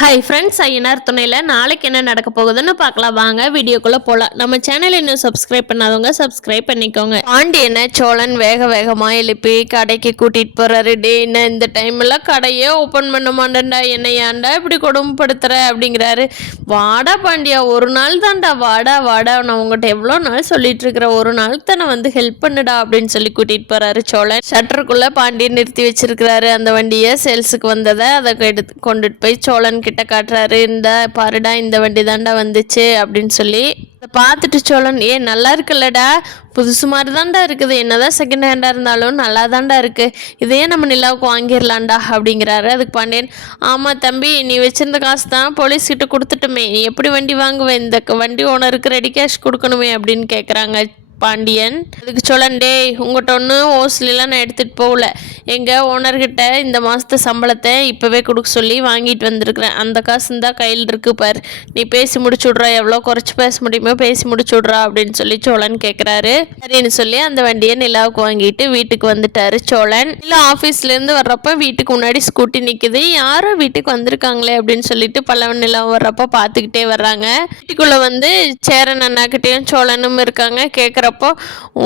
Hi friends, Ayyanar துணையில் நாளைக்கு என்ன நடக்க போகுதுன்னு பார்க்கலாம். வாங்க வீடியோக்குள்ளே போகலாம். நம்ம சேனல் இன்னும் சப்ஸ்கிரைப் பண்ணாதவங்க சப்ஸ்கிரைப் பண்ணிக்கோங்க. பாண்டியனை சோழன் வேக வேகமாக எழுப்பி கடைக்கு கூட்டிகிட்டு போகிறாரு. டே, என்ன இந்த டைம்லாம் கடையே ஓப்பன் பண்ண மாட்டேன்டா, என்னை ஏன்டா இப்படி கொடுமைப்படுத்துற அப்படிங்கிறாரு. வாடா பாண்டியா, ஒரு நாள் தான்டா, வாடா வாடா, நான் உங்கள்கிட்ட எவ்வளோ நாள் சொல்லிட்டு இருக்கிற, ஒரு நாள் தானே வந்து ஹெல்ப் பண்ணுடா அப்படின்னு சொல்லி கூட்டிகிட்டு போகிறாரு சோழன். ஷட்டருக்குள்ளே பாண்டியன் நிறுத்தி வச்சிருக்கிறாரு அந்த வண்டியை. சேல்ஸுக்கு வந்ததை அதை கொண்டுட்டு போய் சோழன் கிட்ட காட்டுறாரு. இந்த பாருடா, இந்த வண்டி தாண்டா வந்துச்சு அப்படின்னு சொல்லி அதை பார்த்துட்டு சோழன், நல்லா இருக்குல்லடா, புதுசு மாதிரி தாண்டா இருக்குது, என்னதான் செகண்ட் ஹேண்டாக இருந்தாலும் நல்லா தாண்டா இருக்குது, இதையே நம்ம நிலாவுக்கு வாங்கிடலாண்டா அப்படிங்கிறாரு. அதுக்கு பாண்டியன், ஆமாம் தம்பி, நீ வச்சிருந்த காசு தான் போலீஸ்கிட்ட கொடுத்துட்டுமே, நீ எப்படி வண்டி வாங்குவேன், இந்த வண்டி ஓனருக்கு ரெடி கேஷ் கொடுக்கணுமே அப்படின்னு கேட்குறாங்க பாண்டியன். அதுக்கு சோழன், டே, உங்கள்கிட்ட ஒன்றும் ஓஸ்லாம் நான் எடுத்துகிட்டு போகல, எங்கள் ஓனர்கிட்ட இந்த மாதத்து சம்பளத்தை இப்போவே கொடுக்க சொல்லி வாங்கிட்டு வந்திருக்கிறேன், அந்த காசு தான் கையில் இருக்கு பார், நீ பேசி முடிச்சு விட்றா, எவ்வளோ குறைச்சி பேச முடியுமோ பேசி முடிச்சு விட்றா அப்படின்னு சொல்லி சோழன் கேட்குறாரு. சரின்னு சொல்லி அந்த வண்டியை நிலாவுக்கு வாங்கிட்டு வீட்டுக்கு வந்துட்டாரு சோழன். இல்லை, ஆஃபீஸ்லேருந்து வர்றப்ப வீட்டுக்கு முன்னாடி ஸ்கூட்டி நிற்குது, யாரோ வீட்டுக்கு வந்திருக்காங்களே அப்படின்னு சொல்லிட்டு பல்லவன் நிலாவும் வர்றப்ப பார்த்துக்கிட்டே வர்றாங்க. வீட்டுக்குள்ளே வந்து சேரன் அண்ணாக்கிட்டையும் சோழனும் இருக்காங்க. கேட்குறப்போ,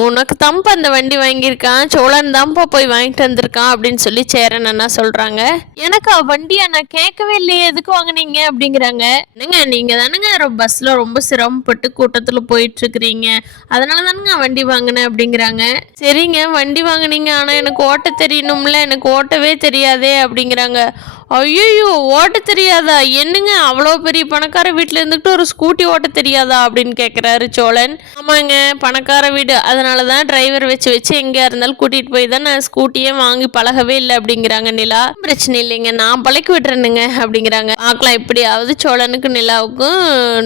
உனக்கு தம்பா அந்த வண்டி வாங்கியிருக்கான், சோழன் தான்ப்பா போய் வாங்கிட்டு வந்திருக்கான் அப்படின்னு சொல்லி சேரன் அண்ணா சொல்கிறாங்க. எனக்கு வண்டியை நான் கேட்கவே இல்லையே, எதுக்கு வாங்கினீங்க அப்படிங்கிறாங்க. என்னங்க, நீங்கள் தானுங்க பஸ்ஸில் ரொம்ப சிரமப்பட்டு கூட்டத்தில் போயிட்டுருக்கிறீங்க, அதனால தானுங்க வண்டி வாங்கினேன் அப்படிங்கிறாங்க. சரிங்க, வண்டி வாங்கினீங்க, ஆனால் எனக்கு ஓட்ட தெரியணும்ல, எனக்கு ஓட்டவே தெரியாதே அப்படிங்கிறாங்க. ஐயோ, ஓட்ட தெரியாதா, என்னங்க அவ்வளோ பெரிய பணக்கார வீட்டில் இருந்துக்கிட்டு ஒரு ஸ்கூட்டி ஓட்ட தெரியாதா அப்படின்னு கேட்குறாரு சோழன். ஆமாங்க, பணக்கார வீடு, அதனால தான் டிரைவர் வச்சு எங்கேயா இருந்தாலும் கூட்டிகிட்டு போய் தான் நான் ஸ்கூட்டியே வாங்கி பழகவே இல்லை அப்படிங்கிறாங்க நிலா. பிரச்சனை இல்லைங்க, நான் பழக்கி விட்டுறேனுங்க அப்படிங்கிறாங்க. பார்க்கலாம், இப்படியாவது சோழனுக்கு நிலாவுக்கும்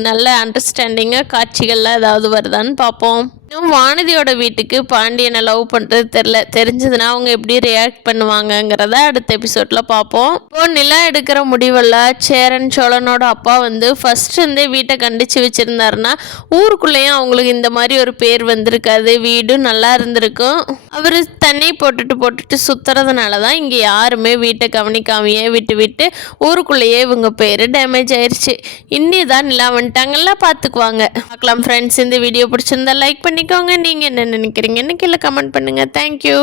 நல்ல அண்டர்ஸ்டாண்டிங்காக காட்சிகள்லாம் ஏதாவது வருதான்னு பார்ப்போம். இன்னும் வானதியோட வீட்டுக்கு பாண்டியனை லவ் பண்ணுறது தெரிஞ்சதுன்னா அவங்க எப்படி ரியாக்ட் பண்ணுவாங்கங்கிறத அடுத்த எபிசோட்ல பார்ப்போம். இப்போ நிலா எடுக்கிற முடிவெல்லாம் சேரன் சோழனோட அப்பா வந்து ஃபர்ஸ்ட் இருந்தே வீட்டை கண்டிச்சு வச்சிருந்தாருன்னா ஊருக்குள்ளேயும் அவங்களுக்கு இந்த மாதிரி ஒரு பேர் வந்திருக்காது, வீடும் நல்லா இருந்திருக்கும். அவர் தண்ணி போட்டுட்டு சுத்துறதுனால தான் இங்கே யாருமே வீட்டை கவனிக்காமையே விட்டு ஊருக்குள்ளேயே இவங்க பேர் டேமேஜ் ஆயிடுச்சு. இன்னிதான் நிலா வந்துட்டாங்கல்ல, பார்த்துக்குவாங்க. பார்க்கலாம் ஃப்ரெண்ட்ஸ், இந்த வீடியோ பிடிச்சிருந்தா லைக் பண்ணிக்கோங்க. நீங்கள் என்ன நினைக்கிறீங்கன்னு கீழே கமெண்ட் பண்ணுங்கள். தேங்க்யூ.